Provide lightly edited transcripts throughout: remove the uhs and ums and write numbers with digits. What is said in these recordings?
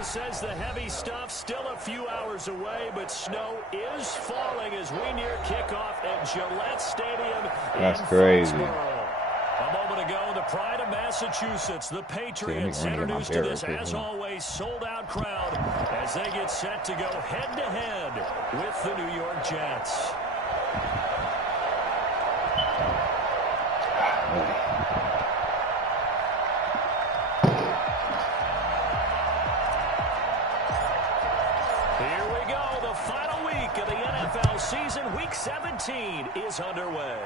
weather says the heavy stuff still a few hours away, but snow is falling as we near kickoff at Gillette Stadium. That's crazy. A moment ago, the pride of Massachusetts, the Patriots, introduced to this, as always, sold-out crowd as they get set to go head-to-head with the New York Jets. Here we go. The final week of the NFL season, Week 17, is underway.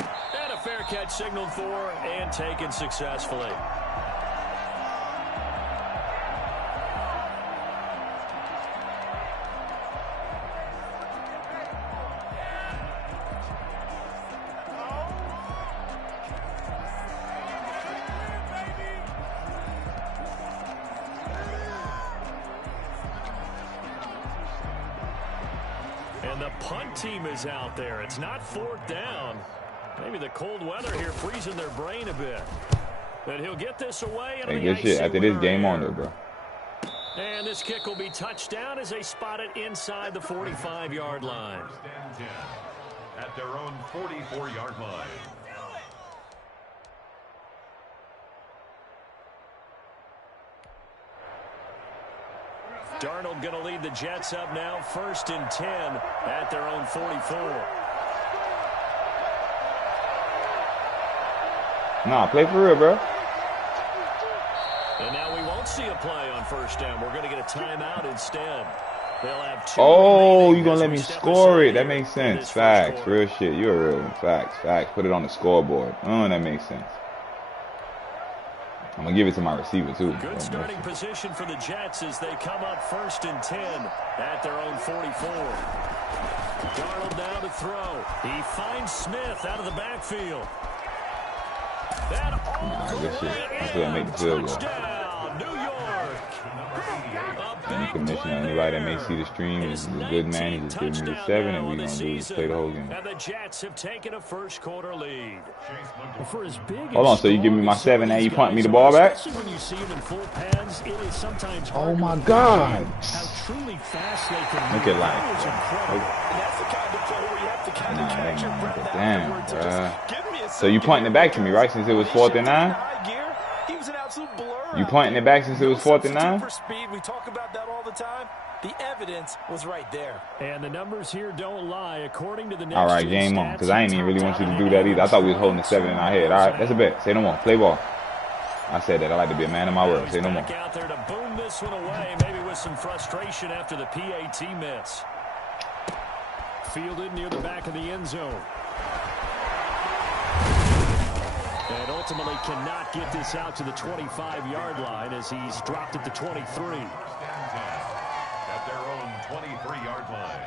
And a fair catch signaled for and taken successfully. And the punt team is out there. It's not fourth down. Maybe the cold weather here freezing their brain a bit. But he'll get this away. Hey, good shit. After this, game on there, bro. And this kick will be touchdown as they spot it inside the 45-yard line. At their own 44-yard line. Darnold going to lead the Jets up now, 1st and 10 at their own 44. Nah, play for real, bro. And now we won't see a play on 1st down. We're going to get a timeout instead. They'll have 2. Oh, you're going to let me score it. That makes sense. Facts. Real shit. You're real. Facts. Facts. Put it on the scoreboard. Oh, that makes sense. I'm going to give it to my receiver, too. Good starting position for the Jets as they come up 1st and 10 at their own 44. Darnold now to throw. He finds Smith out of the backfield. That all good shit. That's what I make the field goal. Touchdown, New York. Any commissioner, anybody that may see the stream is a good man. He just gave me the 7, and we're going to do is play the whole game. And the Jets have taken a first quarter lead. For as big Hold on, so you give me my 7 and you punt me the ball back? When you see them in full pads, it is sometimes oh my God. How truly fast they can look at life. That's the kind of play where you have to kind of catch your breath damn, so you pointing it back to me, right? Since it was 4th and 9? He was an absolute blur. You pointing it back since it was 4th and 9? For speed, we talk about that all the time. The evidence was right there. And the numbers here don't lie. According to the next all right, game on. Because I ain't even really want you to do that either. I thought we was holding the 7 in our head. All right, that's a bet. Say no more. Play ball. I said that. I like to be a man of my word. Say no more. Out there to boom this one away, maybe with some frustration after the PAT miss. Fielded near the back of the end zone. And ultimately cannot get this out to the 25-yard line as he's dropped at the 23. At their own 23-yard line.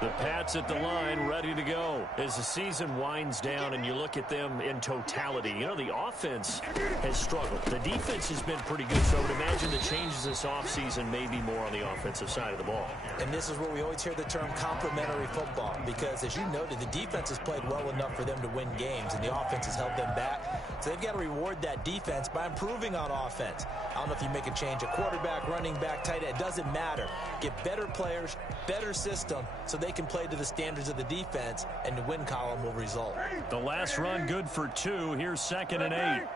The Pats at the line, ready to go. As the season winds down and you look at them in totality, you know, the offense has struggled. The defense has been pretty good, so I would imagine the changes this offseason may be more on the offensive side of the ball. And this is where we always hear the term complementary football, because as you noted, the defense has played well enough for them to win games, and the offense has held them back. So they've got to reward that defense by improving on offense. I don't know if you make a change at quarterback, running back, tight end. It doesn't matter. Get better players, better system, so they can play to the standards of the defense, and the win column will result. The last run good for 2. Here's 2nd and 8.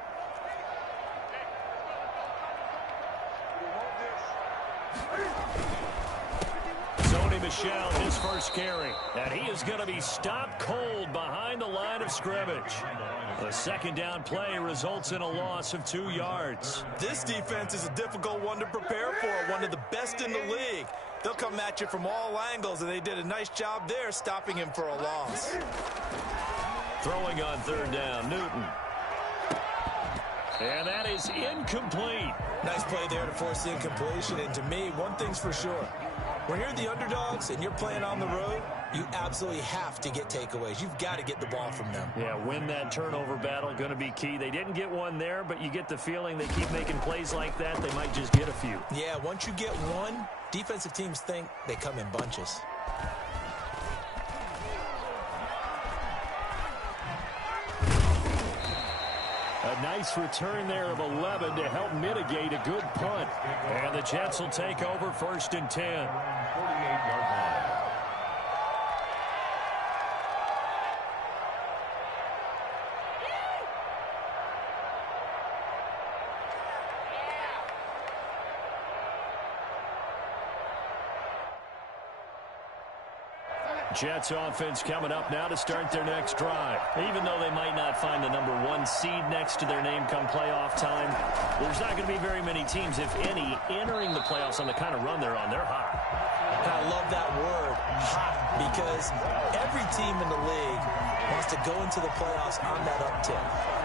Sony Michel, his first carry. And he is going to be stopped cold behind the line of scrimmage. The 2nd down play results in a loss of 2 yards. This defense is a difficult one to prepare for, one of the best in the league. They'll come at you from all angles, and they did a nice job there stopping him for a loss. Throwing on 3rd down, Newton. And that is incomplete. Nice play there to force the incompletion. And to me, one thing's for sure. When you're the underdogs and you're playing on the road, you absolutely have to get takeaways. You've got to get the ball from them. Yeah, win that turnover battle, going to be key. They didn't get one there, but you get the feeling they keep making plays like that, they might just get a few. Yeah, once you get one, defensive teams think they come in bunches. A A nice return there of 11 to help mitigate a good punt. And the Jets will take over 1st and 10. 48-yard line. Jets offense coming up now to start their next drive. Even though they might not find the number 1 seed next to their name come playoff time, there's not going to be very many teams, if any, entering the playoffs on the kind of run they're on. They're hot. And I love that word, hot, because every team in the league wants to go into the playoffs on that uptick.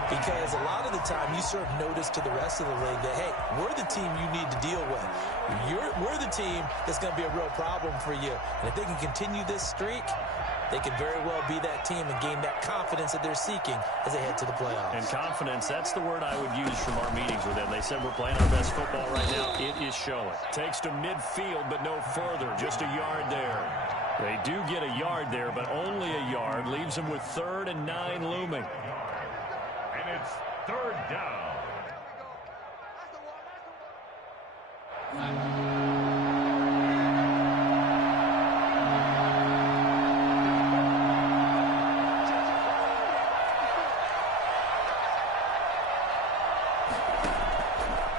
Because a lot of the time you serve notice to the rest of the league that, hey, we're the team you need to deal with. We're the team that's going to be a real problem for you. And if they can continue this streak, they could very well be that team and gain that confidence that they're seeking as they head to the playoffs. And confidence, that's the word I would use from our meetings with them. They said we're playing our best football right now. It is showing. Takes to midfield, but no further. Just a yard there. They do get a yard there, but only a yard. Leaves them with 3rd and 9 looming. And it's 3rd down.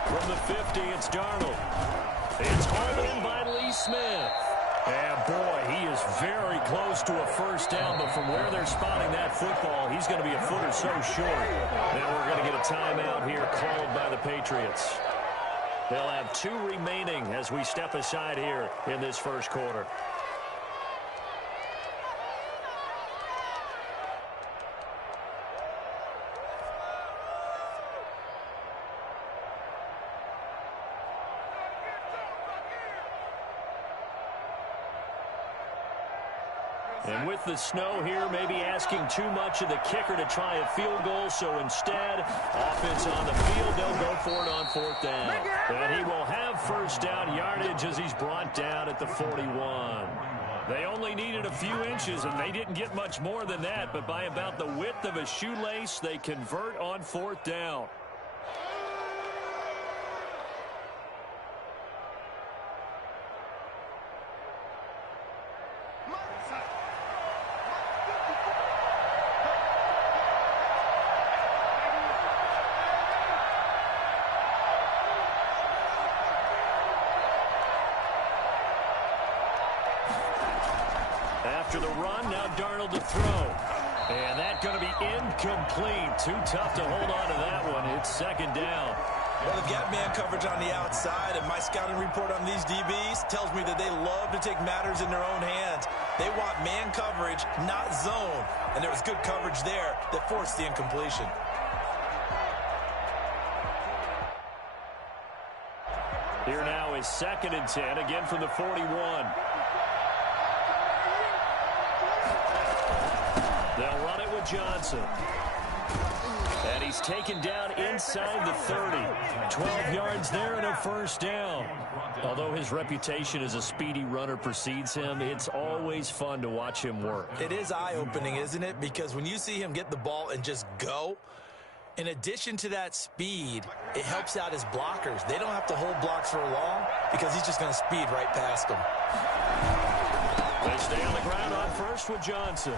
From the 50, it's Darnold. It's hauled in by Lee Smith. And boy, he is very close to a 1st down, but from where they're spotting that football, he's going to be a foot or so short. Now we're going to get a timeout here called by the Patriots. They'll have 2 remaining as we step aside here in this 1st quarter. And with the snow here, maybe asking too much of the kicker to try a field goal. So instead, offense on the field, they'll go for it on 4th down. And he will have 1st down yardage as he's brought down at the 41. They only needed a few inches, and they didn't get much more than that. But by about the width of a shoelace, they convert on 4th down. After the run, now Darnold to throw. And that's going to be incomplete. Too tough to hold on to that one. It's 2nd down. Well, they've got man coverage on the outside, and my scouting report on these DBs tells me that they love to take matters in their own hands. They want man coverage, not zone. And there was good coverage there that forced the incompletion. Here now is 2nd and 10, again from the 41. They'll run it with Johnson. And he's taken down inside the 30. 12 yards there and a 1st down. Although his reputation as a speedy runner precedes him, it's always fun to watch him work. It is eye-opening, isn't it? Because when you see him get the ball and just go, in addition to that speed, it helps out his blockers. They don't have to hold blocks for long because he's just going to speed right past them. They stay on the ground on 1st with Johnson.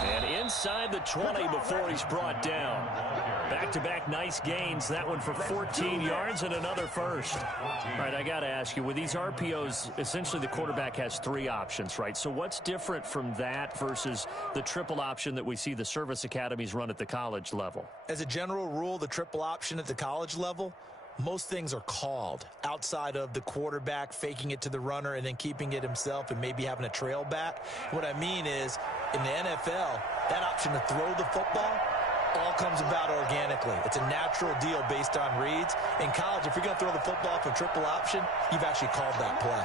And inside the 20 before he's brought down. Back-to-back nice gains. That one for 14 yards and another 1st. All right, I got to ask you, with these RPOs, essentially the quarterback has 3 options, right? So what's different from that versus the triple option that we see the service academies run at the college level? As a general rule, the triple option at the college level, most things are called outside of the quarterback faking it to the runner and then keeping it himself and maybe having a trail back. What I mean is, in the NFL, that option to throw the football all comes about organically. It's a natural deal based on reads. In college, if you're going to throw the football for triple option, you've actually called that play.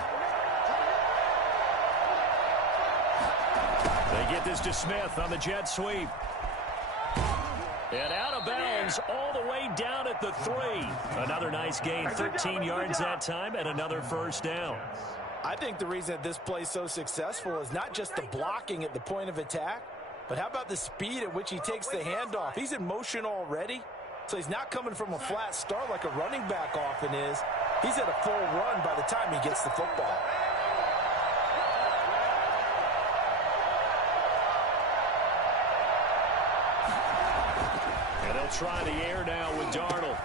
They get this to Smith on the jet sweep. And out of bounds all the way down at the 3. Another nice gain, 13 yards that time, and another 1st down. I think the reason that this play is so successful is not just the blocking at the point of attack, But how about the speed at which he takes the handoff? He's in motion already, so he's not coming from a flat start like a running back often is. He's at a full run by the time he gets the football. And they'll try the air now with Darnold.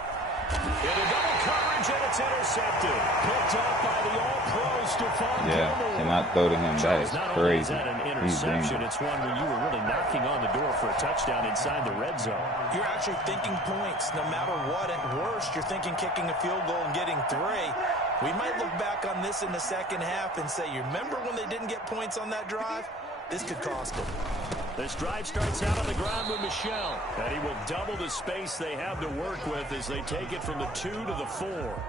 Into double coverage, and it's intercepted. Picked up by the all-pro Stephon Gilmore. Cannot throw to him. That is crazy. An interception. It's one where you were really knocking on the door for a touchdown inside the red zone. You're actually thinking points no matter what. At worst, you're thinking kicking a field goal and getting 3. We might look back on this in the second half and say, you remember when they didn't get points on that drive? This could cost them. This drive starts out on the ground with Michel. And he will double the space they have to work with as they take it from the 2 to the 4.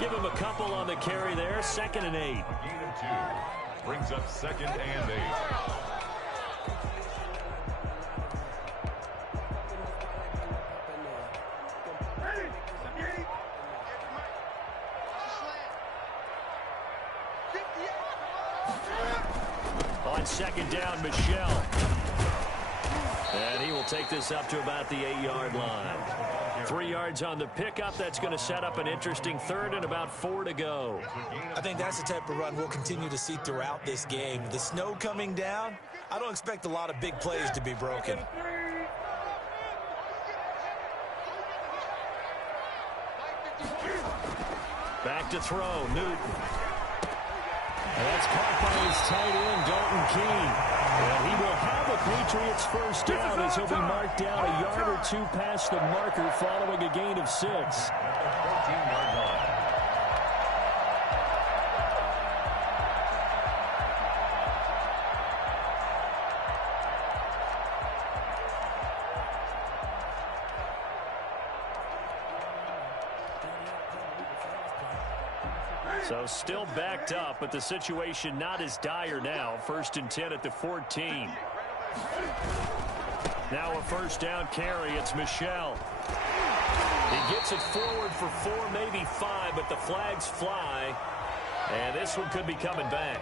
Give him a couple on the carry there. 2nd and 8. Gain of 2. Brings up 2nd and 8. On 2nd down, Michel. And he will take this up to about the 8-yard line. 3 yards on the pickup. That's going to set up an interesting 3rd and about 4 to go. I think that's the type of run we'll continue to see throughout this game. The snow coming down, I don't expect a lot of big plays to be broken. Back to throw, Newton. And that's caught by his tight end, Dalton Keene. And he will have a Patriots first down as he'll be marked down a yard or 2 past the marker following a gain of 6. 14-yard line. So still backed up, but the situation not as dire now. 1st and 10 at the 14. Now a first down carry. It's Michel. He gets it forward for 4, maybe 5, but the flags fly. And this one could be coming back.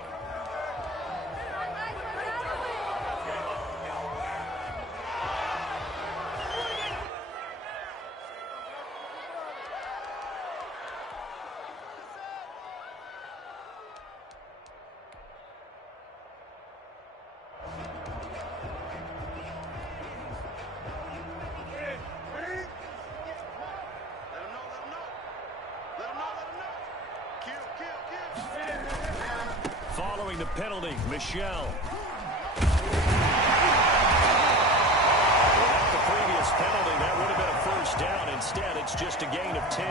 Following the penalty, Michel. Without the previous penalty, that would have been a first down. Instead, it's just a gain of 10.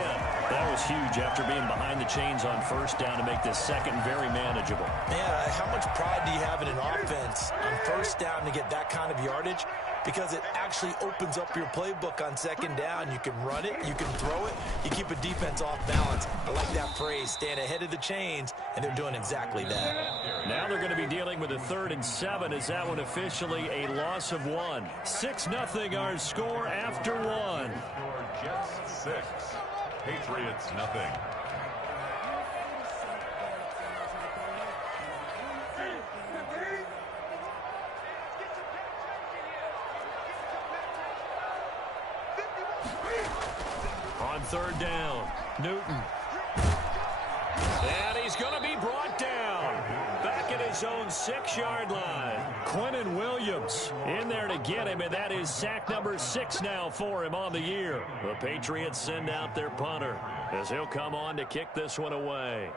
That was huge after being behind the chains on first down to make this second very manageable. Yeah, how much pride do you have in an offense on first down to get that kind of yardage? Because it actually opens up your playbook on 2nd down. You can run it, you can throw it, you keep a defense off balance. I like that phrase, staying ahead of the chains, and they're doing exactly that. Now they're going to be dealing with a 3rd and 7. Is that one officially a loss of 1? 6-0 our score after 1. Jets 6. Patriots nothing. On 3rd down, Newton. And he's going to be brought down. Back at his own 6-yard line. Quinnen Williams in there to get him, and that is sack number 6 now for him on the year. The Patriots send out their punter as he'll come on to kick this one away.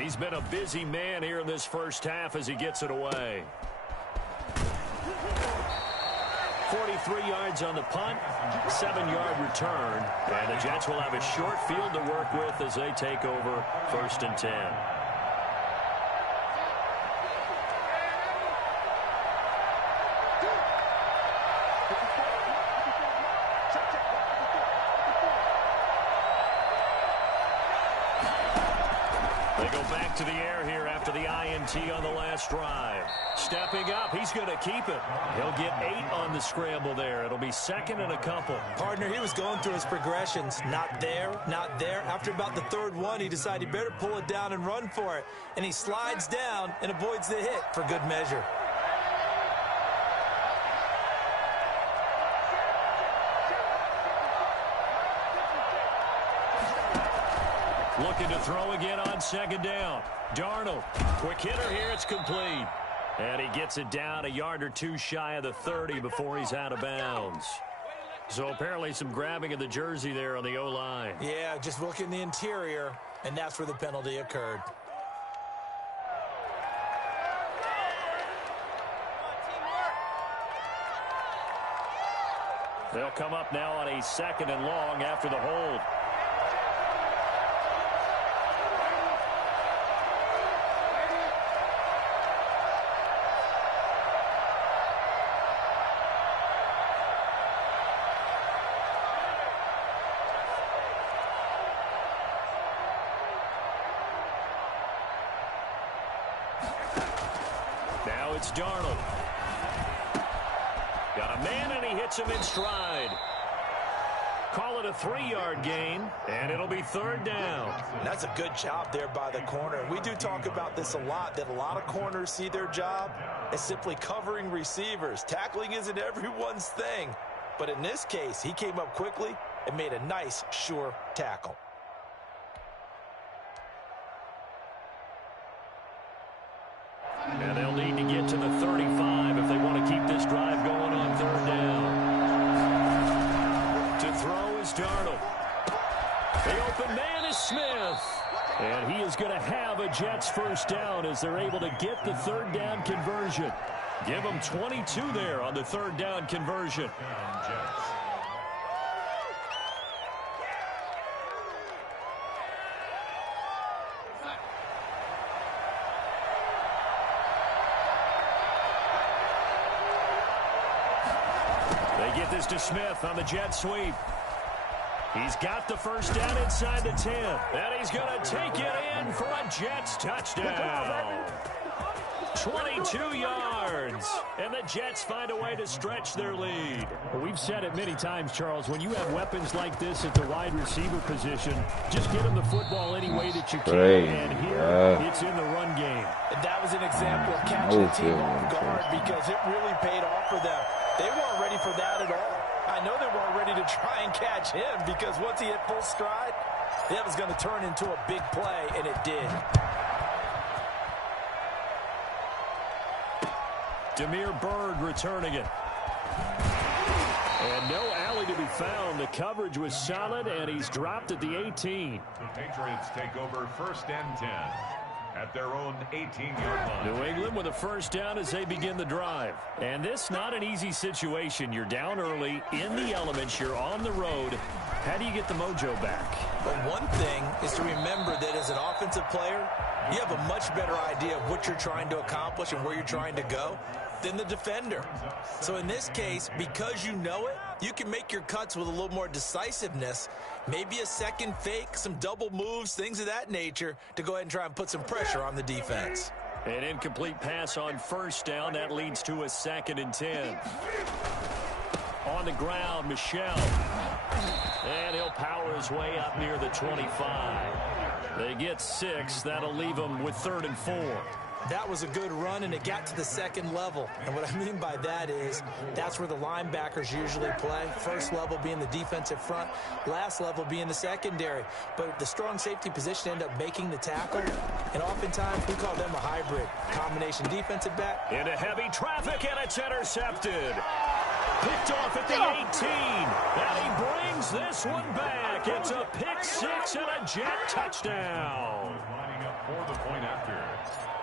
He's been a busy man here in this first half as he gets it away. 43 yards on the punt, 7-yard return, and the Jets will have a short field to work with as they take over 1st and 10. They go back to the air here after after the INT on the last drive. Stepping up, he's going to keep it. He'll get 8 on the scramble there. It'll be 2nd and a couple. Partner, he was going through his progressions. Not there, not there. After about the 3rd one, he decided he better pull it down and run for it. And he slides down and avoids the hit for good measure. Looking to throw again on 2nd down. Darnold, quick hitter here, it's complete. And he gets it down a yard or 2 shy of the 30 before he's out of bounds. So apparently some grabbing of the jersey there on the O-line. Yeah, just look in the interior, and that's where the penalty occurred. They'll come up now on a 2nd and long after the hold. Now it's Darnold. Got a man, and he hits him in stride. Call it a 3-yard gain, and it'll be 3rd down. That's a good job there by the corner. We do talk about this a lot, that a lot of corners see their job as simply covering receivers. Tackling isn't everyone's thing. But in this case, he came up quickly and made a nice, sure tackle. And they'll need to get to the 35 if they want to keep this drive going on 3rd down. To throw is Darnold. The open man is Smith. And he is going to have a Jets 1st down as they're able to get the 3rd down conversion. Give them 22 there on the 3rd down conversion. Get this to Smith on the jet sweep. He's got the 1st down inside the 10. And he's going to take it in for a Jets touchdown. 22 yards. And the Jets find a way to stretch their lead. Well, we've said it many times, Charles, when you have weapons like this at the wide receiver position, just get them the football any way that you can. And here, it's in the run game. And that was an example of catching the team off guard because it really paid off for them. They weren't ready for that at all. I know they weren't ready to try and catch him because once he hit full stride, that was going to turn into a big play, and it did. Damiere Byrd returning it. And no alley to be found. The coverage was solid, and he's dropped at the 18. The Patriots take over 1st and 10 at their own 18-yard line. New England with a 1st down as they begin the drive. And this not an easy situation. You're down early, in the elements, you're on the road. How do you get the mojo back? But one thing is to remember that as an offensive player, you have a much better idea of what you're trying to accomplish and where you're trying to go than the defender. So in this case, because you know it, you can make your cuts with a little more decisiveness, maybe a second fake, some double moves, things of that nature, to go ahead and try and put some pressure on the defense. An incomplete pass on 1st down. That leads to a 2nd and 10. On the ground, Michel. And he'll power his way up near the 25. They get 6. That'll leave them with 3rd and 4. That was a good run, and it got to the 2nd level. And what I mean by that is that's where the linebackers usually play. 1st level being the defensive front, last level being the secondary. But the strong safety position ended up making the tackle, and oftentimes we call them a hybrid. Combination defensive back. Into heavy traffic, and it's intercepted. Picked off at the 18. And he brings this one back. It's a pick 6 and a Jet touchdown. Lining up for the point after.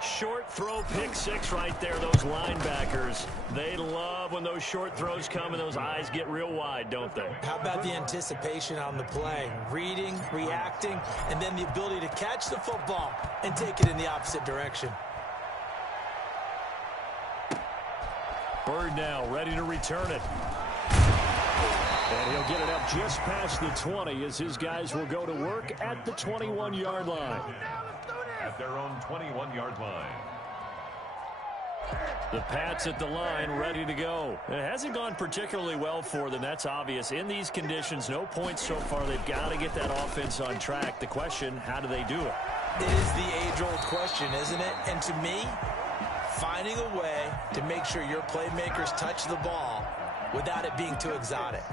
Short throw pick 6 right there. Those linebackers, they love when those short throws come and those eyes get real wide, don't they? How about the anticipation on the play? Reading, reacting, and then the ability to catch the football and take it in the opposite direction. Byrd now ready to return it. And he'll get it up just past the 20 as his guys will go to work at the 21-yard line. at their own 21-yard line. The Pats at the line, ready to go. It hasn't gone particularly well for them. That's obvious. In these conditions, no points so far. They've got to get that offense on track. The question, how do they do it? It is the age-old question, isn't it? And to me, finding a way to make sure your playmakers touch the ball without it being too exotic.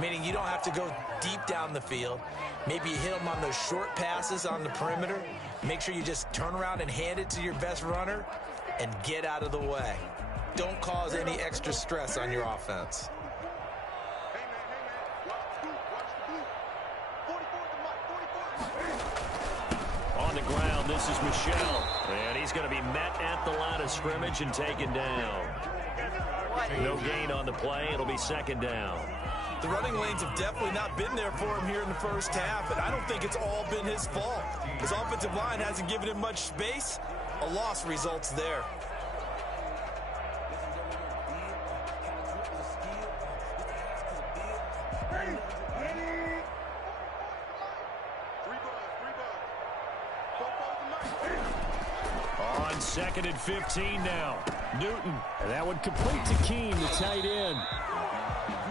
Meaning you don't have to go deep down the field. Maybe you hit them on those short passes on the perimeter. Make sure you just turn around and hand it to your best runner and get out of the way. Don't cause any extra stress on your offense. On the ground, this is Michel. And he's going to be met at the line of scrimmage and taken down. No gain on the play. It'll be second down. The running lanes have definitely not been there for him here in the first half, and I don't think it's all been his fault. His offensive line hasn't given him much space. A loss results there. On 2nd and 15 now. Newton. And that one complete to Keene, the tight end.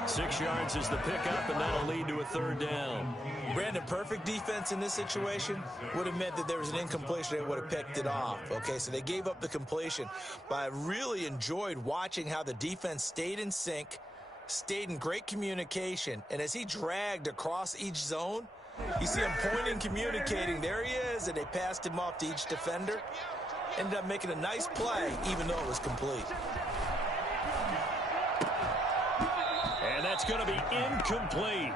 6 yards is the pickup, and that'll lead to a third down. Brandon, perfect defense in this situation would have meant that there was an incompletion. They would have picked it off. Okay, so they gave up the completion. But I really enjoyed watching how the defense stayed in sync, stayed in great communication, and as he dragged across each zone, you see him pointing, communicating. There he is, and they passed him off to each defender. Ended up making a nice play, even though it was complete. And that's going to be incomplete.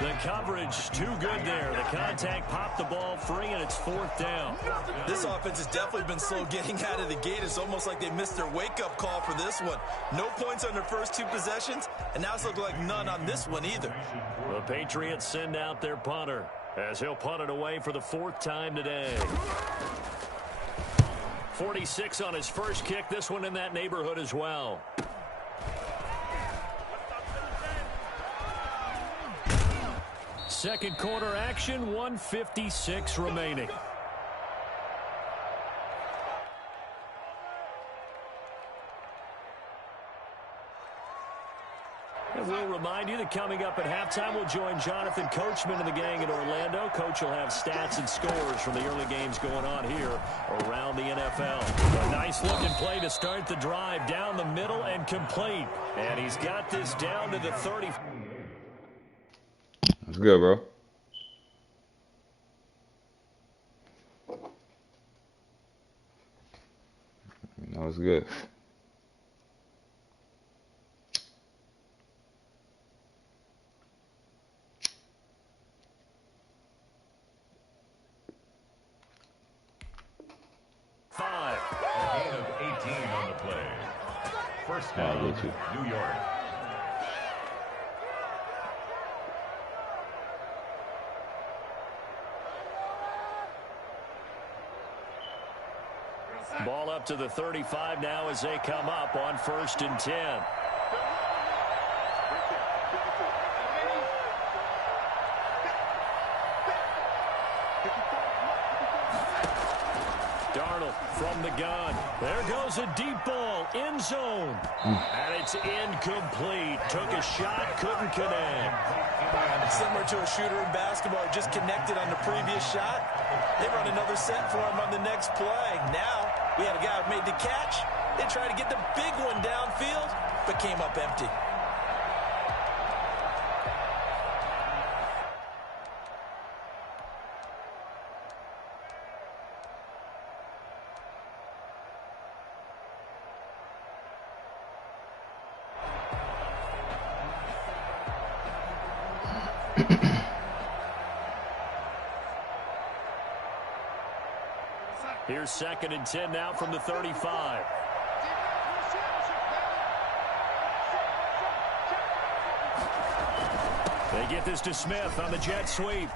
The coverage too good there. The contact popped the ball free, and it's fourth down. This offense has definitely been slow getting out of the gate. It's almost like they missed their wake-up call for this one. No points on their first 2 possessions, and now it's looking like none on this one either. The Patriots send out their punter as he'll punt it away for the 4th time today. 46 on his first kick. This one in that neighborhood as well. Second quarter action, 1:56 remaining. And we'll remind you that coming up at halftime, we'll join Jonathan Coachman and the gang in Orlando. Coach will have stats and scores from the early games going on here around the NFL. A nice-looking play to start the drive down the middle and complete. And he's got this down to the 30. That's good, bro. That was good. A gain of 18 on the play. First down, New York. Ball up to the 35 now as they come up on 1st and 10. Darnold from the gun. There goes a deep ball, end zone. And it's incomplete. Took a shot, couldn't connect. Similar to a shooter in basketball, just connected on the previous shot. They run another set for him on the next play. Now, we had a guy who made the catch. They tried to get the big one downfield, but came up empty. Here's 2nd and 10 now from the 35. They get this to Smith on the jet sweep.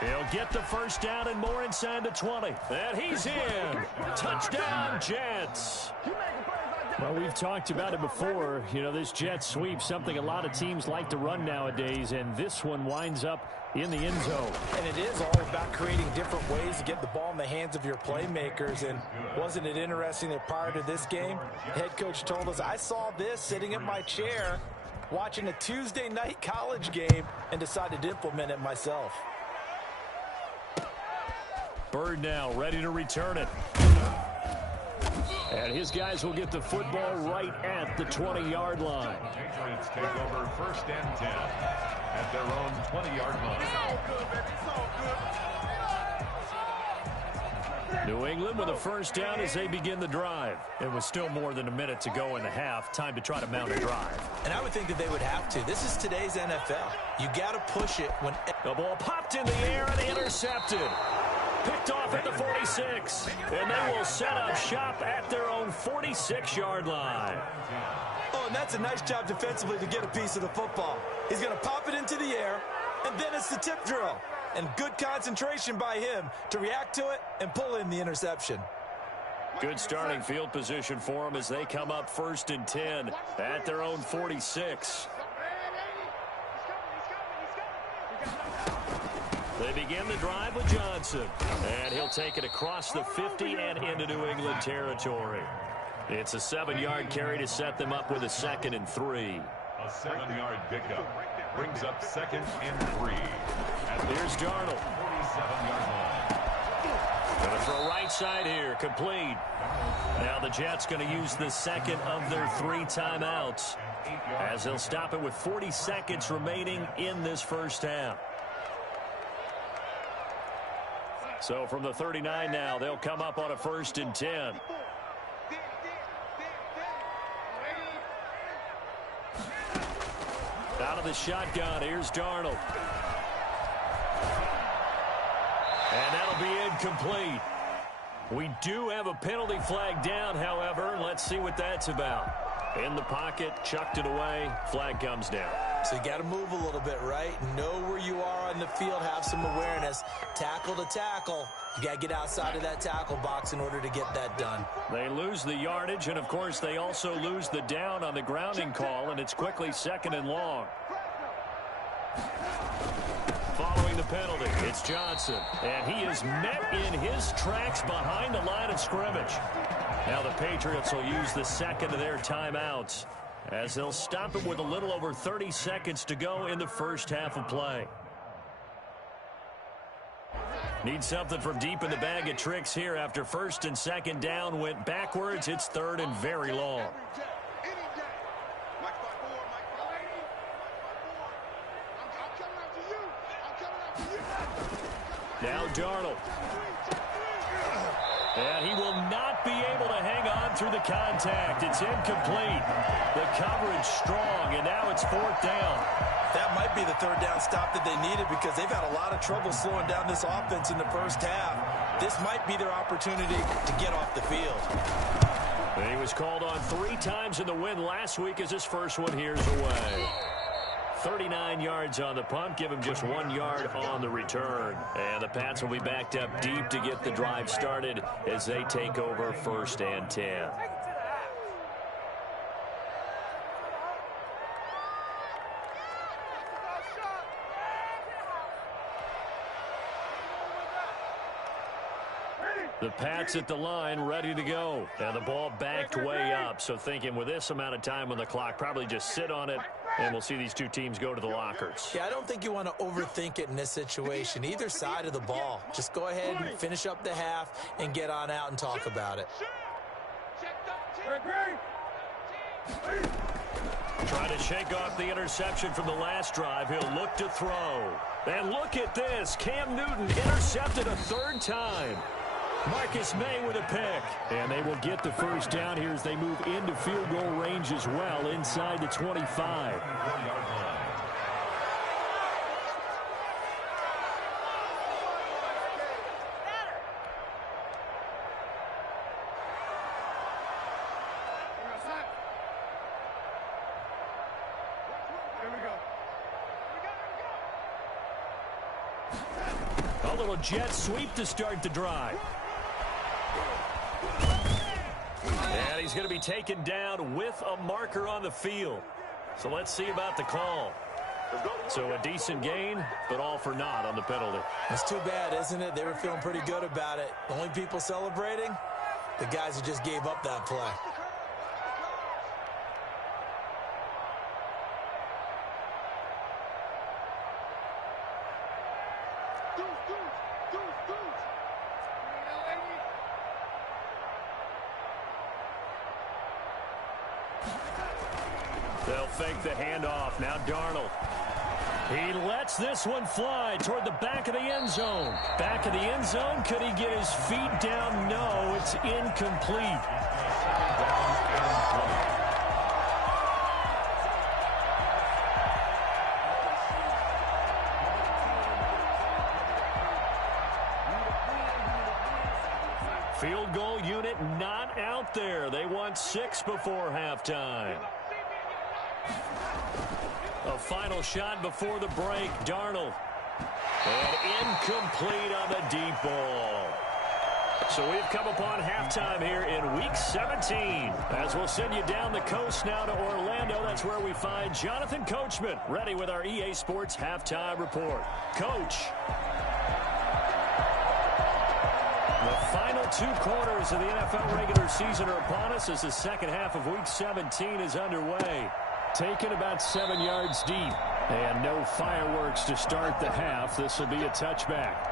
He'll get the first down and more inside the 20. And he's in. Touchdown, Jets. Well, we've talked about it before. You know, this jet sweep, something a lot of teams like to run nowadays, and this one winds up in the end zone. And it is all about creating different ways to get the ball in the hands of your playmakers. And wasn't it interesting that prior to this game, head coach told us, I saw this sitting in my chair watching a Tuesday night college game and decided to implement it myself. Bird now ready to return it. And his guys will get the football right at the 20-yard line. Patriots take over 1st and 10 at their own 20-yard line. New England with a first down as they begin the drive. It was still more than a minute to go in the half. Time to try to mount a drive. And I would think that they would have to. This is today's NFL. You got to push it when... The ball popped in the air and intercepted. Picked off at the 46. And they will set up shop at their own 46-yard line. Oh, and that's a nice job defensively to get a piece of the football. He's going to pop it into the air, and then it's the tip drill. And good concentration by him to react to it and pull in the interception. Good starting field position for them as they come up 1st and 10 at their own 46. They begin the drive with Johnson, and he'll take it across the 50 and into New England territory. It's a 7-yard carry to set them up with a 2nd and 3. A 7-yard pickup brings up 2nd and 3. Here's Darnold. 47-yard line. Going to throw right side here, complete. Now the Jets going to use the 2nd of their 3 timeouts as they'll stop it with 40 seconds remaining in this first half. So from the 39 now, they'll come up on a 1st and 10. Out of the shotgun, here's Darnold. And that'll be incomplete. We do have a penalty flag down, however. Let's see what that's about. In the pocket, chucked it away, flag comes down. So you got to move a little bit, right? Know where you are on the field, have some awareness. Tackle to tackle. You got to get outside of that tackle box in order to get that done. They lose the yardage, and of course they also lose the down on the grounding call, and it's quickly 2nd and long. Following the penalty, it's Johnson, and he is met in his tracks behind the line of scrimmage. Now the Patriots will use the 2nd of their timeouts as they'll stop it with a little over 30 seconds to go in the first half of play. Need something from deep in the bag of tricks here after 1st and 2nd down went backwards. It's 3rd and very long. Now Darnold. And he will not be able to hang on through the contact. It's incomplete. The coverage strong, and now it's 4th down. That might be the 3rd down stop that they needed because they've had a lot of trouble slowing down this offense in the first half. This might be their opportunity to get off the field. He was called on 3 times in the win last week as his first one here's away. 39 yards on the punt, give him just 1 yard on the return. And the Pats will be backed up deep to get the drive started as they take over 1st and 10. The Pats at the line, ready to go. And the ball backed way up. So thinking with this amount of time on the clock, probably just sit on it, and we'll see these two teams go to the lockers. Yeah, I don't think you want to overthink it in this situation. Either side of the ball. Just go ahead and finish up the half and get on out and talk about it. Trying to shake off the interception from the last drive. He'll look to throw. And look at this. Cam Newton intercepted a 3rd time. Marcus May with a pick. And they will get the first down here as they move into field goal range as well inside the 25. A little jet sweep to start the drive. And he's going to be taken down with a marker on the field. So let's see about the call. So a decent gain, but all for naught on the penalty. It's too bad, isn't it? They were feeling pretty good about it. The only people celebrating, the guys who just gave up that play. They'll fake the handoff. Now Darnold. He lets this one fly toward the back of the end zone. Back of the end zone. Could he get his feet down? No, it's incomplete. Field goal unit not out there. They want 6 before halftime. A final shot before the break. Darnold. And incomplete on the deep ball. So we've come upon halftime here in Week 17. As we'll send you down the coast now to Orlando. That's where we find Jonathan Coachman ready with our EA Sports Halftime Report. Coach. The final 2 quarters of the NFL regular season are upon us as the second half of Week 17 is underway. Taken about 7 yards deep. And no fireworks to start the half. This will be a touchback.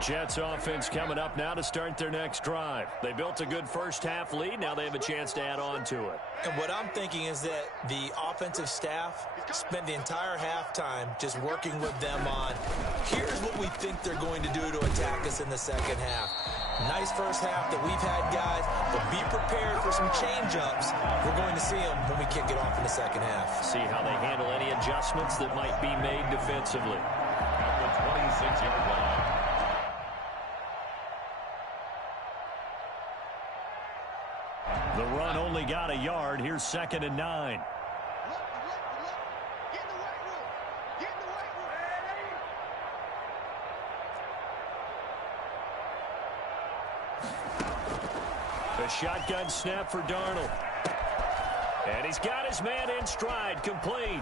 Jets offense coming up now to start their next drive. They built a good first half lead. Now they have a chance to add on to it. And what I'm thinking is that the offensive staff spent the entire halftime just working with them on, here's what we think they're going to do to attack us in the second half. Nice first half that we've had, guys, but be prepared for some change-ups. We're going to see them when we kick it off in the second half. See how they handle any adjustments that might be made defensively. At the 26-yard line. The run only got a yard. Here's 2nd and 9. A shotgun snap for Darnold. And he's got his man in stride, complete.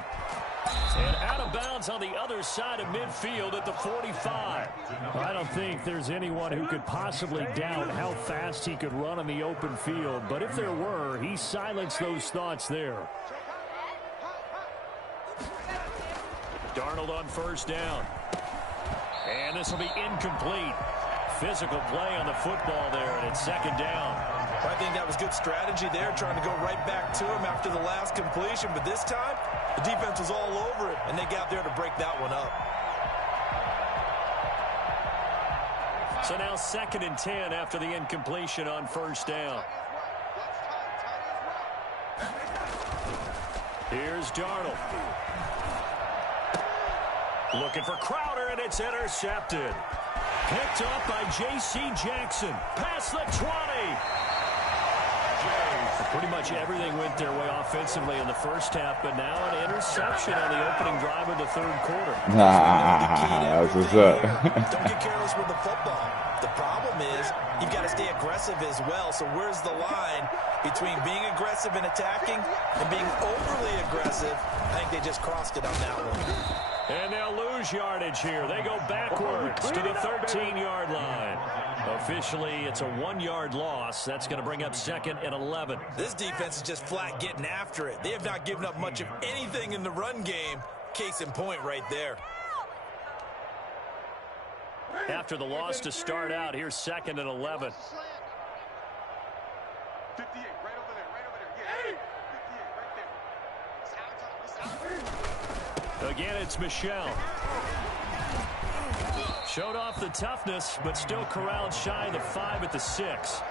And out of bounds on the other side of midfield at the 45. I don't think there's anyone who could possibly doubt how fast he could run on the open field. But if there were, he silenced those thoughts there. Darnold on first down. And this will be incomplete. Physical play on the football there, and it's 2nd down. I think that was good strategy there, trying to go right back to him after the last completion. But this time, the defense was all over it, and they got there to break that one up. So now 2nd and 10 after the incompletion on first down. Here's Darnold. Looking for Crowder, and it's intercepted. Picked up by J.C. Jackson. Past the 20. Pretty much everything went their way offensively in the first half, but now an interception on the opening drive of the 3rd quarter. That's what's up. Don't get careless with the football. The problem is you've got to stay aggressive as well. So where's the line between being aggressive and attacking and being overly aggressive? I think they just crossed it on that one. And they'll lose yardage here. They go backwards to the 13-yard line. Officially, it's a 1-yard loss. That's going to bring up 2nd and 11. This defense is just flat getting after it. They have not given up much of anything in the run game. Case in point right there. After the loss to start out, here's 2nd and 11. 58, right over there. Yeah, 58, right there. Again, it's Michel. Showed off the toughness, but still corralled shy of the 5 at the 6.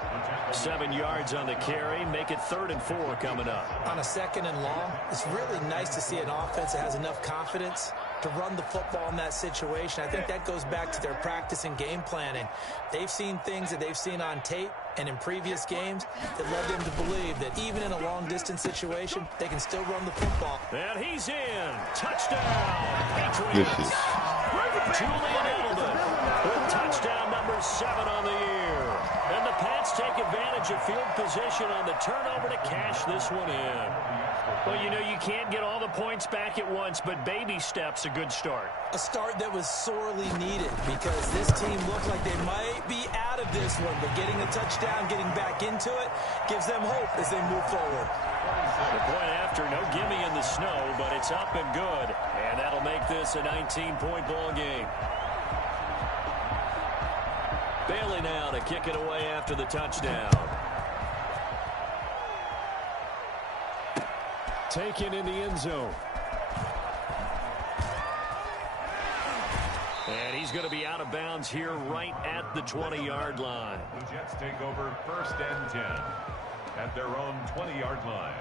7 yards on the carry. Make it 3rd and 4 coming up. On a 2nd and long, it's really nice to see an offense that has enough confidence to run the football in that situation. I think that goes back to their practice and game planning. They've seen things that they've seen on tape and in previous games that led them to believe that even in a long-distance situation, they can still run the football. And he's in. Touchdown, Patriots. Julian Edelman. with touchdown number 7 on the year. And the Pats take advantage of field position on the turnover to cash this one in. Well, you know, you can't get all the points back at once, but baby steps a good start. A start that was sorely needed because this team looked like they might be out of this one, but getting a touchdown, getting back into it, gives them hope as they move forward. The point after, no gimme in the snow, but it's up and good. And that'll make this a 19-point ball game. Bailey now to kick it away after the touchdown. Taken in the end zone. And he's going to be out of bounds here right at the 20-yard line. The Jets take over 1st and 10 at their own 20-yard line.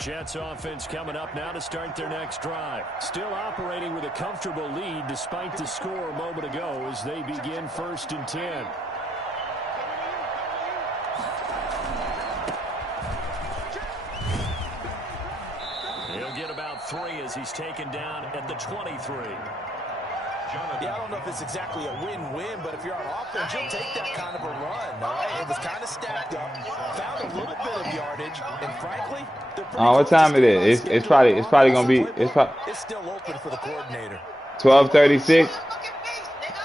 Jets offense coming up now to start their next drive. Still operating with a comfortable lead despite the score a moment ago as they begin 1st and 10. He'll get about 3 as he's taken down at the 23. Yeah, I don't know if it's exactly a win-win, but if you're on offense, you'll take that kind of a run, all right? It was kind of stacked up, found a little bit of yardage, and frankly, they're pretty what time it is? It's probably gonna be it's still open for the coordinator. 12:36.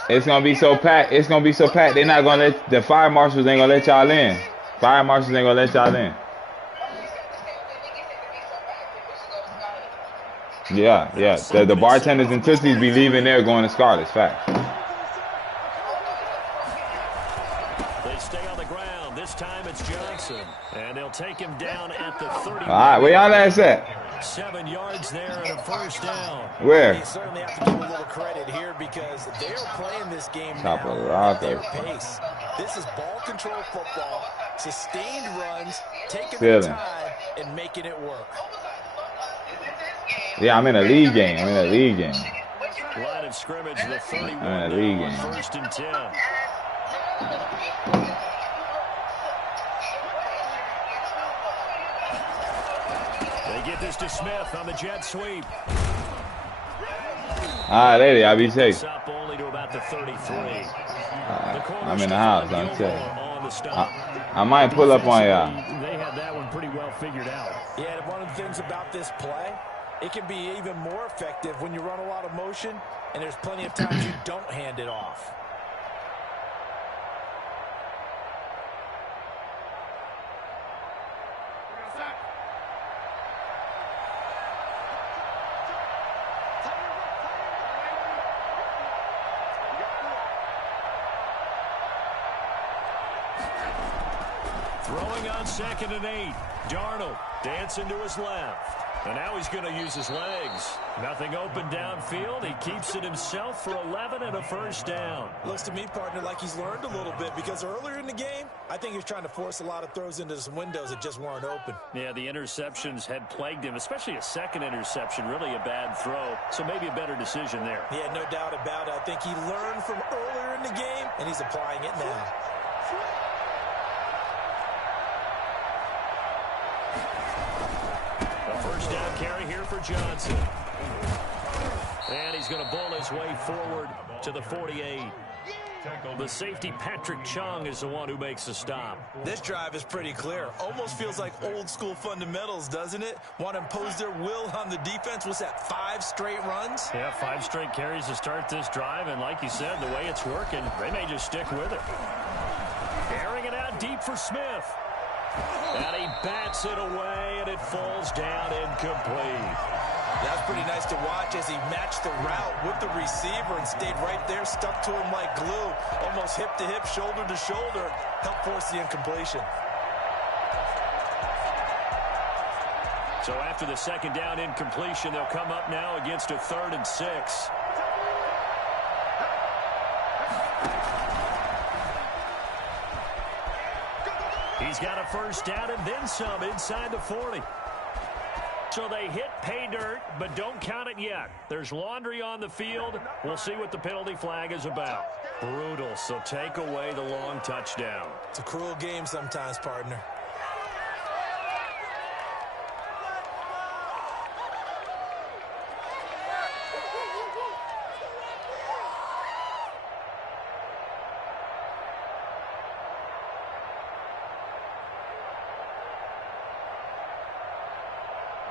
It's gonna be so packed. It's gonna be so packed. They're not gonna let the fire marshals ain't gonna let y'all in. Fire marshals ain't gonna let y'all in. Yeah. The bartenders and Tootsies be leaving there going to Scarlet's. Fact. They stay on the ground. This time it's Johnson. And they'll take him down at the 30. All right, where y'all at? 7 yards there and a 1st down. Where? You certainly have to give a little credit here because they're playing this game Top now of the at their roster. pace. This is ball control football, sustained runs, taking Feeling. their time and making it work. Yeah, I'm in a league game. Line of scrimmage, the 31 I'm in a league now on game. 1st and 10. They get this to Smith on the jet sweep. All right, lady, I'll be safe. It's up only to about the 33. I'm in the house. I'm Gilmore safe. on the stop. I might pull up on y'all. They had that one pretty well figured out. Yeah, and one of the things about this play, it can be even more effective when you run a lot of motion and there's plenty of times you don't hand it off. Throwing on 2nd and 8. Darnold dancing to his left. And now he's going to use his legs. Nothing open downfield. He keeps it himself for 11 and a 1st down. Looks to me, partner, like he's learned a little bit because earlier in the game, I think he was trying to force a lot of throws into some windows that just weren't open. Yeah, the interceptions had plagued him, especially a 2nd interception. Really a bad throw. So maybe a better decision there. Yeah, no doubt about it. I think he learned from earlier in the game, and he's applying it now. A 1st down carry here for Johnson. And he's going to bowl his way forward to the 48. The safety, Patrick Chung, is the one who makes the stop. This drive is pretty clear. Almost feels like old school fundamentals, doesn't it? Want to impose their will on the defense. What's that, 5 straight runs? Yeah, 5 straight carries to start this drive. And like you said, the way it's working, they may just stick with it. Airing it out deep for Smith. And he bats it away, and it falls down incomplete. That's pretty nice to watch as he matched the route with the receiver and stayed right there, stuck to him like glue, almost hip to hip, shoulder to shoulder, helped force the incompletion. So after the 2nd down incompletion, they'll come up now against a 3rd and 6. He's got a 1st down and then some inside the 40. So they hit pay dirt, but don't count it yet. There's laundry on the field. We'll see what the penalty flag is about. Brutal, so take away the long touchdown. It's a cruel game sometimes, partner.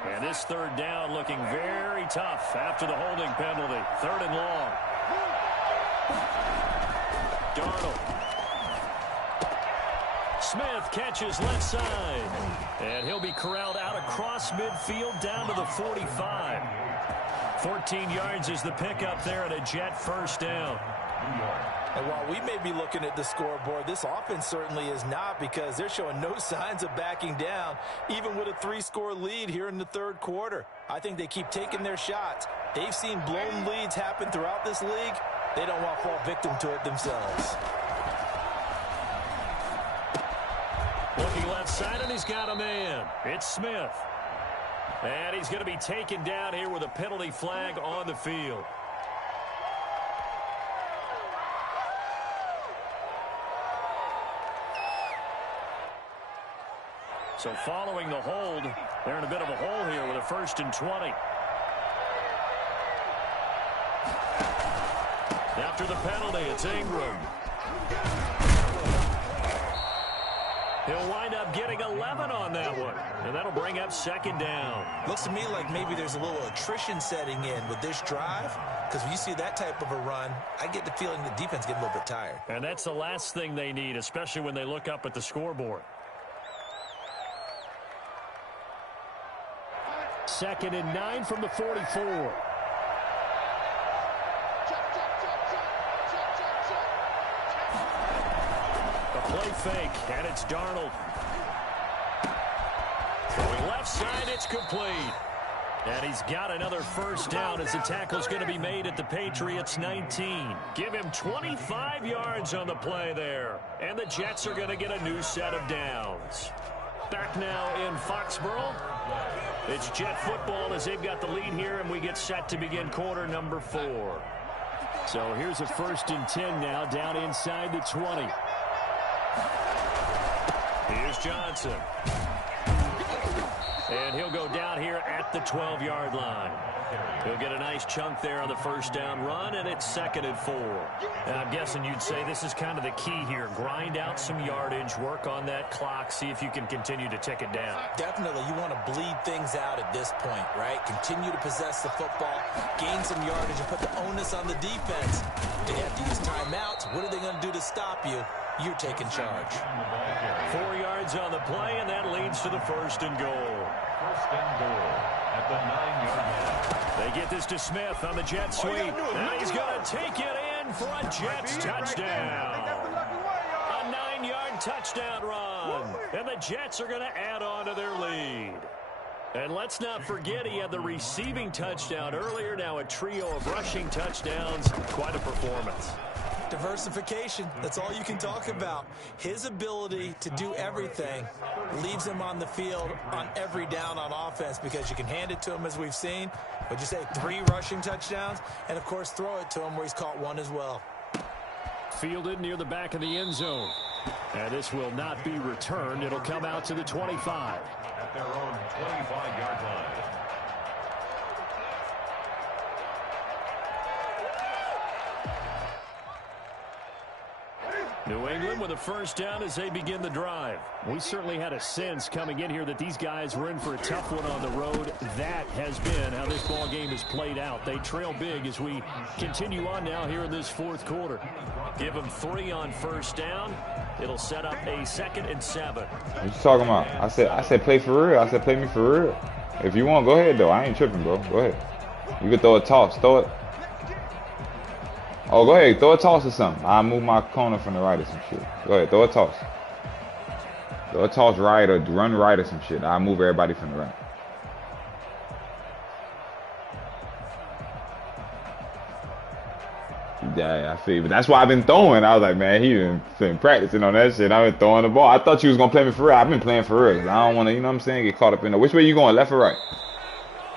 And this third down looking very tough after the holding penalty. 3rd and long. Darnold. Smith catches left side. And he'll be corralled out across midfield down to the 45. 14 yards is the pickup there at a Jet first down. And while we may be looking at the scoreboard, this offense certainly is not, because they're showing no signs of backing down, even with a 3-score lead here in the 3rd quarter. I think they keep taking their shots. They've seen blown leads happen throughout this league. They don't want to fall victim to it themselves. Looking left side, and he's got a man. It's Smith. And he's going to be taken down here with a penalty flag on the field. So following the hold, they're in a bit of a hole here with a 1st and 20. After the penalty, it's Ingram. He'll wind up getting 11 on that one, and that'll bring up 2nd down. Looks to me like maybe there's a little attrition setting in with this drive, because when you see that type of a run, I get the feeling the defense getting a little bit tired. And that's the last thing they need, especially when they look up at the scoreboard. 2nd and 9 from the 44. Play fake, and it's Darnold. Going left side, it's complete. And he's got another 1st down as the tackle's going to be made at the Patriots 19. Give him 25 yards on the play there. And the Jets are going to get a new set of downs. Back now in Foxborough. It's Jet football as they've got the lead here, and we get set to begin quarter number 4. So here's a 1st and 10 now, down inside the 20. Here's Johnson. And he'll go down here at the 12-yard line. He'll get a nice chunk there on the 1st down run, and it's 2nd and 4. And I'm guessing you'd say this is kind of the key here. Grind out some yardage, work on that clock, see if you can continue to tick it down. Definitely, you want to bleed things out at this point, right? Continue to possess the football, gain some yardage, and put the onus on the defense. They have to use timeouts. What are they going to do to stop you? You're taking charge. 4 yards on the play, and that leads to the 1st and goal. 1st and goal at the 9-yard line. They get this to Smith on the jet sweep. And he's going to take it in for a Jets touchdown. A 9-yard touchdown run. And the Jets are going to add on to their lead. And let's not forget he had the receiving touchdown earlier. Now a trio of rushing touchdowns. Quite a performance. Diversification, that's all you can talk about. His ability to do everything leaves him on the field on every down on offense, because you can hand it to him, as we've seen. Would you say 3 rushing touchdowns? And, of course, throw it to him where he's caught 1 as well. Fielded near the back of the end zone. And this will not be returned. It'll come out to the 25. At their own 25-yard line. New England with a 1st down as they begin the drive. We certainly had a sense coming in here that these guys were in for a tough one on the road. That has been how this ball game has played out. They trail big as we continue on now here in this 4th quarter. Give them 3 on 1st down. It'll set up a 2nd and 7. What you talking about? I said play for real. I said play me for real. If you want, go ahead though. I ain't tripping, bro. Go ahead. You can throw a toss. Throw it. Oh, go ahead. Throw a toss or something. I'll move my corner from the right or some shit. Go ahead. Throw a toss. Throw a toss right or run right or some shit. I'll move everybody from the right. Yeah, I feel you. But that's why I've been throwing. I was like, man, he been practicing on that shit. I've been throwing the ball. I thought you was going to play me for real. I've been playing for real. I don't want to, you know what I'm saying, get caught up in there. Which way you going, left or right?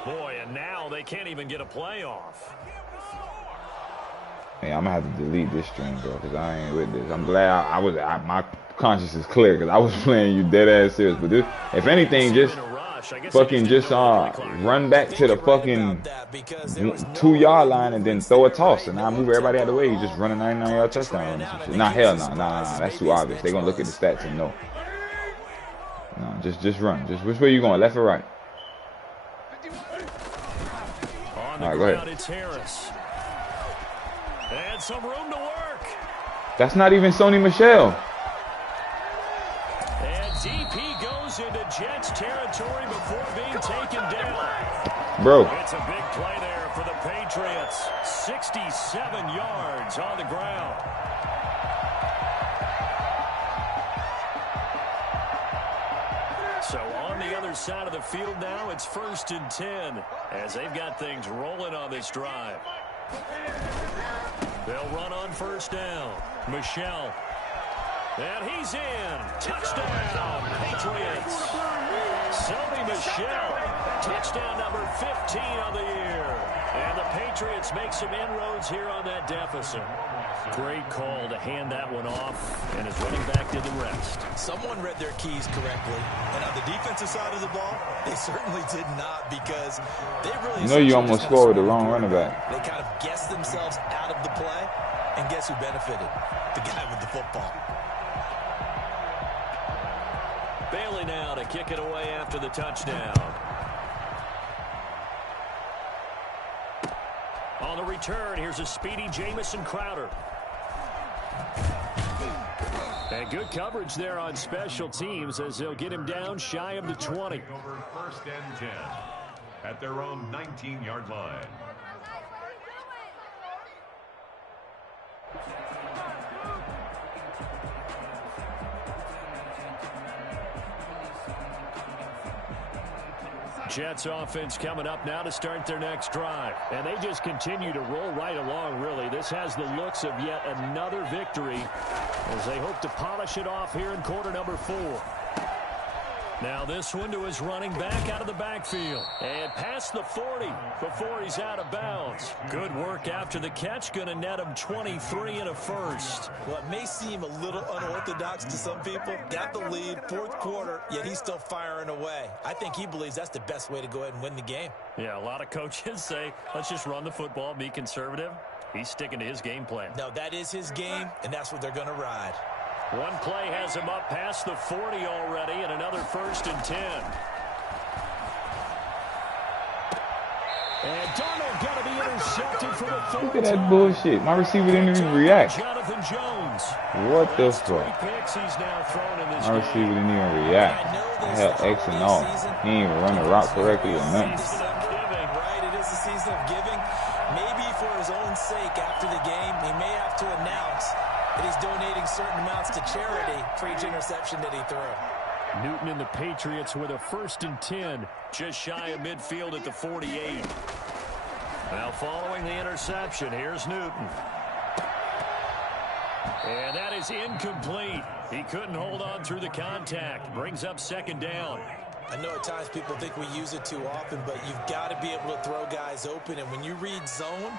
Boy, and now they can't even get a play off. Hey, I'm going to have to delete this string, bro, because I ain't with this. I'm glad my conscience is clear, because I was playing you dead ass serious. But this, if anything, just fucking just run back to the fucking 2-yard line and then throw a toss, and I move everybody out of the way. You just run a 99-yard touchdown or some shit. Nah, hell no. Nah, that's too obvious. They're going to look at the stats and know. No, just run. Just which way you going, left or right? On the All right, ground, go ahead. it's Harris. And some room to work. That's not even Sony Michel. And DP goes into Jets territory before being taken down. Bro. It's a big play there for the Patriots. 67 yards on the ground. So on the other side of the field now, it's 1st and 10 as they've got things rolling on this drive. They'll run on 1st down. Michel. And he's in. Touchdown, Patriots. Sony Michel. Touchdown number 15 on the year. And the Patriots make some inroads here on that deficit. Great call to hand that one off, and his running back did the rest. Someone read their keys correctly, and on the defensive side of the ball, they certainly did not, because they really... You know you almost scored with the wrong running back. They kind of guessed themselves out of the play, and guess who benefited? The guy with the football. Bailey now to kick it away after the touchdown. On the return, here's a speedy Jamison Crowder. And good coverage there on special teams as they'll get him down shy of the 20. Over 1st and 10 at their own 19-yard line. Jets offense coming up now to start their next drive. And they just continue to roll right along, really. This has the looks of yet another victory as they hope to polish it off here in quarter number 4. Now this one to his running back out of the backfield. And past the 40 before he's out of bounds. Good work after the catch. Going to net him 23 and a first. Well, it may seem a little unorthodox to some people. Got the lead, 4th quarter, yet he's still firing away. I think he believes that's the best way to go ahead and win the game. Yeah, a lot of coaches say, let's just run the football, be conservative. He's sticking to his game plan. No, that is his game, and that's what they're going to ride. One play has him up past the 40 already, and another 1st and 10. And Darnold got to be intercepted for the 3rd. Look at that bullshit. My receiver didn't even react. Jonathan Jones. What the That's 3 fuck? picks he's now thrown in this My game. receiver didn't even react. I had X and off. He ain't even run the route correctly or nothing. Season of giving, right? It is the season of giving. Maybe for his own sake after the game, he may have to announce that he's donating certain amounts to charity for each interception that he threw. Newton and the Patriots with a 1st and 10, just shy of midfield at the 48. Now following the interception, here's Newton. And that is incomplete. He couldn't hold on through the contact. Brings up 2nd down. I know at times people think we use it too often, but you've got to be able to throw guys open. And when you read zone,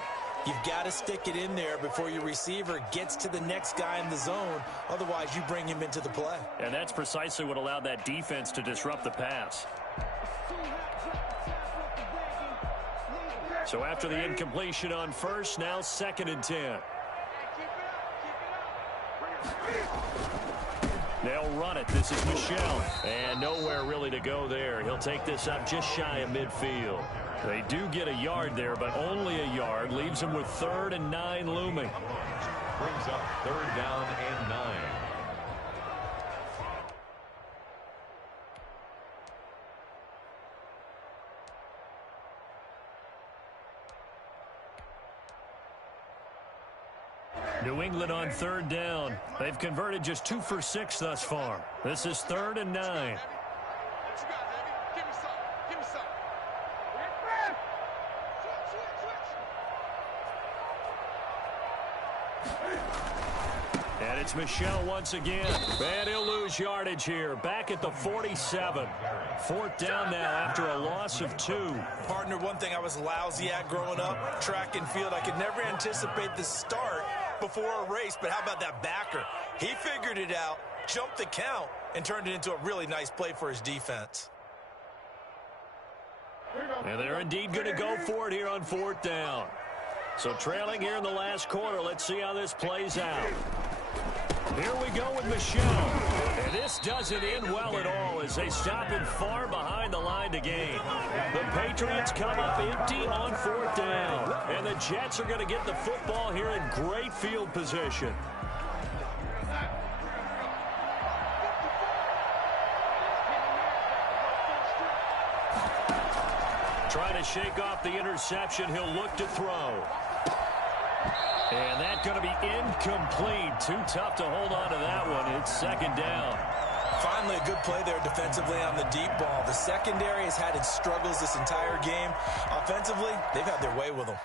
you've got to stick it in there before your receiver gets to the next guy in the zone. Otherwise, you bring him into the play. And that's precisely what allowed that defense to disrupt the pass. So after the incompletion on 1st, now 2nd and 10. They'll run it. This is Michel. And nowhere really to go there. He'll take this up just shy of midfield. They do get a yard there, but only a yard. Leaves them with 3rd and 9 looming. Brings up 3rd down and 9. New England on 3rd down. They've converted just 2 for 6 thus far. This is 3rd and 9. What you got, baby? Give me some. Give me some. And it's Michel once again. And he'll lose yardage here. Back at the 47. 4th down now after a loss of 2. Partner, one thing I was lousy at growing up, track and field. I could never anticipate the start before a race, but how about that backer? He figured it out, jumped the count, and turned it into a really nice play for his defense. And they're indeed going to go for it here on 4th down. So trailing here in the last quarter. Let's see how this plays out. Here we go with Michel. And this doesn't end well at all as they stop him far behind the line to gain. The Patriots come up empty on 4th down. And the Jets are going to get the football here in great field position. Trying to shake off the interception. He'll look to throw. And that's going to be incomplete. Too tough to hold on to that one. It's 2nd down. Finally, a good play there defensively on the deep ball. The secondary has had its struggles this entire game. Offensively, they've had their way with them.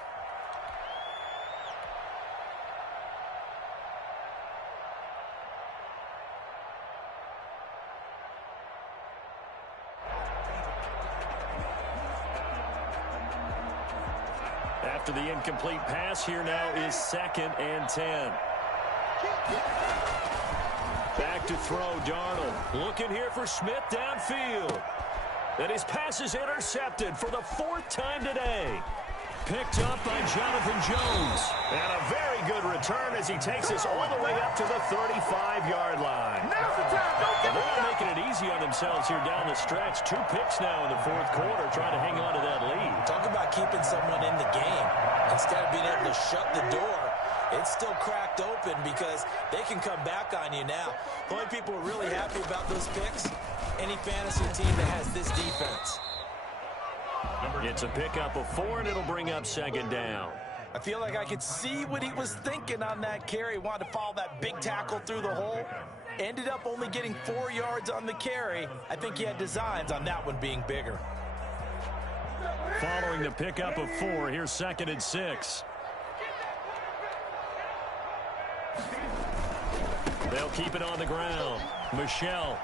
After the incomplete pass, here now is 2nd and 10. Back to throw, Darnold. Looking here for Smith downfield. And his pass is intercepted for the 4th time today. Picked up by Jonathan Jones. And a very good return as he takes us all the way up to the 35-yard line. They're not making it easy on themselves here down the stretch. 2 picks now in the 4th quarter, trying to hang on to that lead. Talk about keeping someone in the game. Instead of being able to shut the door, it's still cracked open because they can come back on you now. The only people who are really happy about those picks, any fantasy team that has this defense. It's a pickup of 4, and it'll bring up 2nd down. I feel like I could see what he was thinking on that carry. Wanted to follow that big tackle through the hole. Ended up only getting 4 yards on the carry. I think he had designs on that one being bigger. Following the pickup of 4, here's 2nd and 6. They'll keep it on the ground. Michel.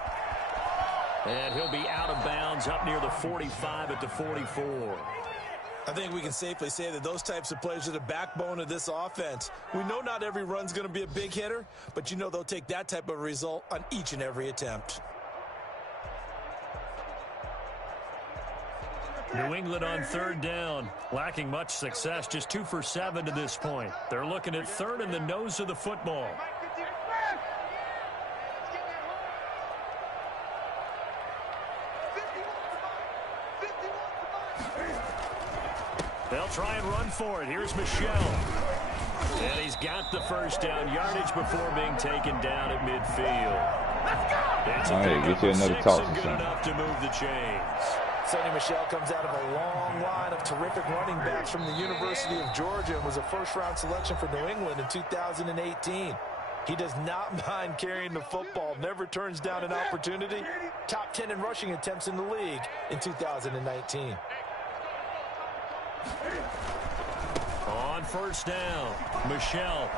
And he'll be out of bounds up near the 45 at the 44. I think we can safely say that those types of plays are the backbone of this offense. We know not every run's going to be a big hitter, but you know they'll take that type of result on each and every attempt. New England on 3rd down, lacking much success, just 2 for 7 to this point. They're looking at 3rd and the nose of the football. They'll try and run for it. Here's Michel. And he's got the 1st down, yardage before being taken down at midfield. It's a get you another 6 toss and or good something. enough to move the chains. Sonny Michel comes out of a long line of terrific running backs from the University of Georgia and was a 1st-round selection for New England in 2018. He does not mind carrying the football, never turns down an opportunity. Top 10 in rushing attempts in the league in 2019. On 1st down, Michel.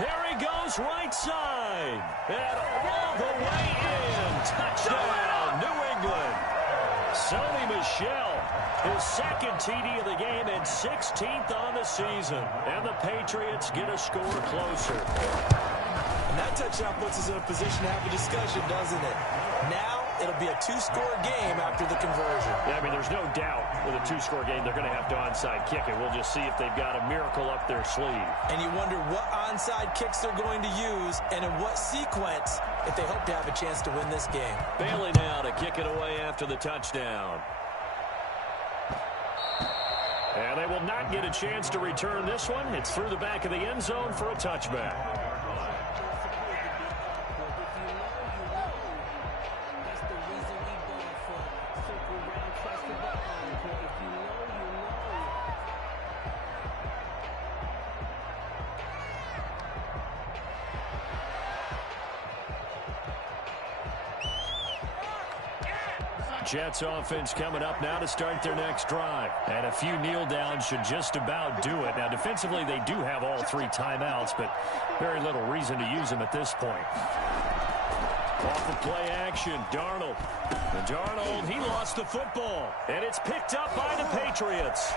There he goes, right side. And all the way in. Touchdown, New England. Sonny Michel, his 2nd TD of the game and 16th on the season. And the Patriots get a score closer. And that touchdown puts us in a position to have a discussion, doesn't it? Now, it'll be a 2-score game after the conversion. Yeah, I mean, there's no doubt with a 2-score game, they're going to have to onside kick it. We'll just see if they've got a miracle up their sleeve. And you wonder what onside kicks they're going to use and in what sequence if they hope to have a chance to win this game. Bailey now to kick it away after the touchdown. And they will not get a chance to return this one. It's through the back of the end zone for a touchback. Jets offense coming up now to start their next drive. And a few kneel downs should just about do it. Now, defensively, they do have all 3 timeouts, but very little reason to use them at this point. Off the play action, Darnold. And Darnold, he lost the football. And it's picked up by the Patriots.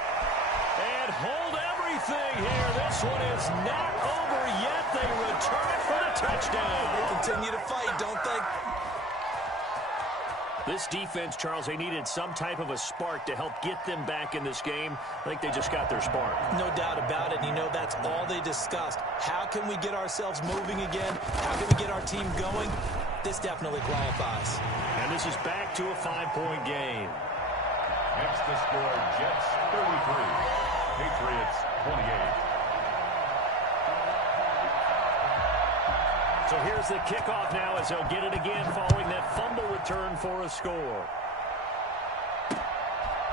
And hold everything here. This one is not over yet. They return it for the touchdown. They continue to fight, don't they? This defense, Charles, they needed some type of a spark to help get them back in this game. I think they just got their spark. No doubt about it. And, you know, that's all they discussed. How can we get ourselves moving again? How can we get our team going? This definitely qualifies. And this is back to a 5-point game. Next to score, Jets 33, Patriots 28. So here's the kickoff now as they'll get it again following that fumble return for a score.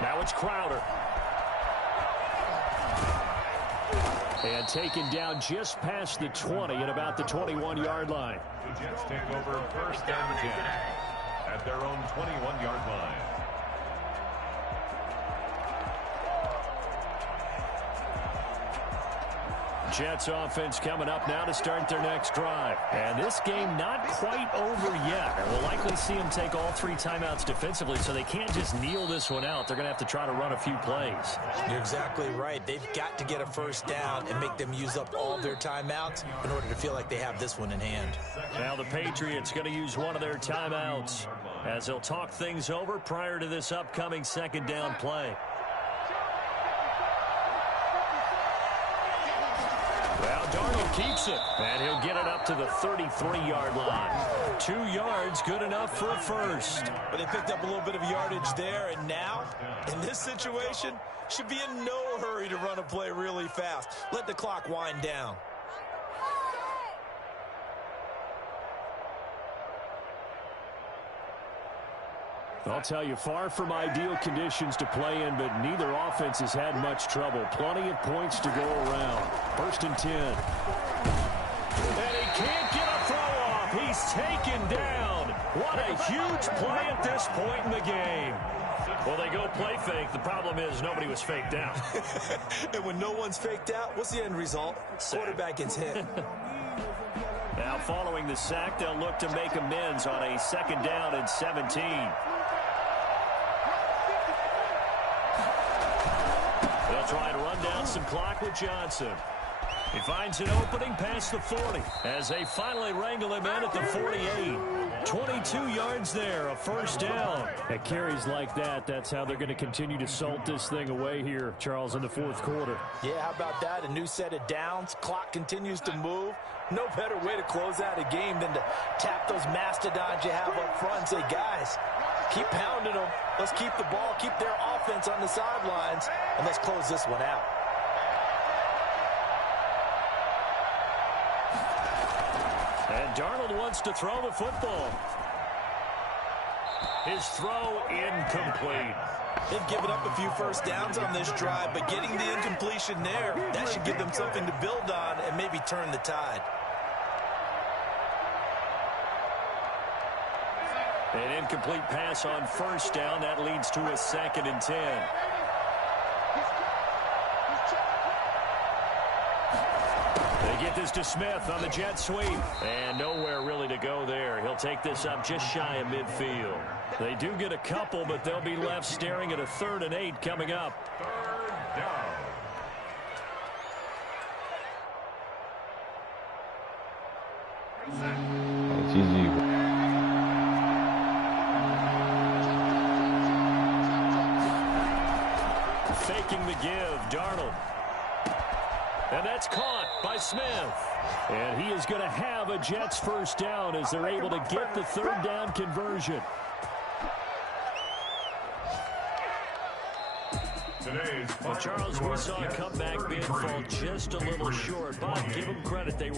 Now it's Crowder. And taken down just past the 20 at about the 21-yard line. The Jets take over first and 10 at their own 21-yard line. Jets offense coming up now to start their next drive. And this game not quite over yet. And we'll likely see them take all 3 timeouts defensively, so they can't just kneel this one out. They're going to have to try to run a few plays. You're exactly right. They've got to get a first down and make them use up all their timeouts in order to feel like they have this one in hand. Now the Patriots going to use one of their timeouts as they'll talk things over prior to this upcoming second down play. Well, Darnold keeps it, and he'll get it up to the 33-yard line. 2 yards, good enough for a first. But they picked up a little bit of yardage there, and now, in this situation, should be in no hurry to run a play really fast. Let the clock wind down. I'll tell you, far from ideal conditions to play in, but neither offense has had much trouble. Plenty of points to go around. First and 10. And he can't get a throw off. He's taken down. What a huge play at this point in the game. Well, they go play fake. The problem is nobody was faked out. And when no one's faked out, what's the end result? Quarterback gets hit. Now, following the sack, they'll look to make amends on a second down and 17. They'll try to run down some clock with Johnson. He finds an opening past the 40 as they finally wrangle him in at the 48. 22 yards there, a first down. At carries like that, that's how they're going to continue to salt this thing away here, Charles, in the fourth quarter. Yeah, how about that? A new set of downs. Clock continues to move. No better way to close out a game than to tap those mastodons you have up front and say, guys, keep pounding them. Let's keep the ball, keep their offense on the sidelines, and let's close this one out. And Darnold wants to throw the football. His throw incomplete. They've given up a few first downs on this drive, but getting the incompletion there, that should give them something to build on and maybe turn the tide. An incomplete pass on first down. That leads to a second and 10. They get this to Smith on the jet sweep. And nowhere really to go there. He'll take this up just shy of midfield. They do get a couple, but they'll be left staring at a 3rd and 8 coming up. Third down. GG. Faking the give, Darnold. And that's caught by Smith. And he is going to have a Jets first down as they're able to get the 3rd down conversion. Well, Charles, we saw a comeback bid fall just a little short, but give them credit. They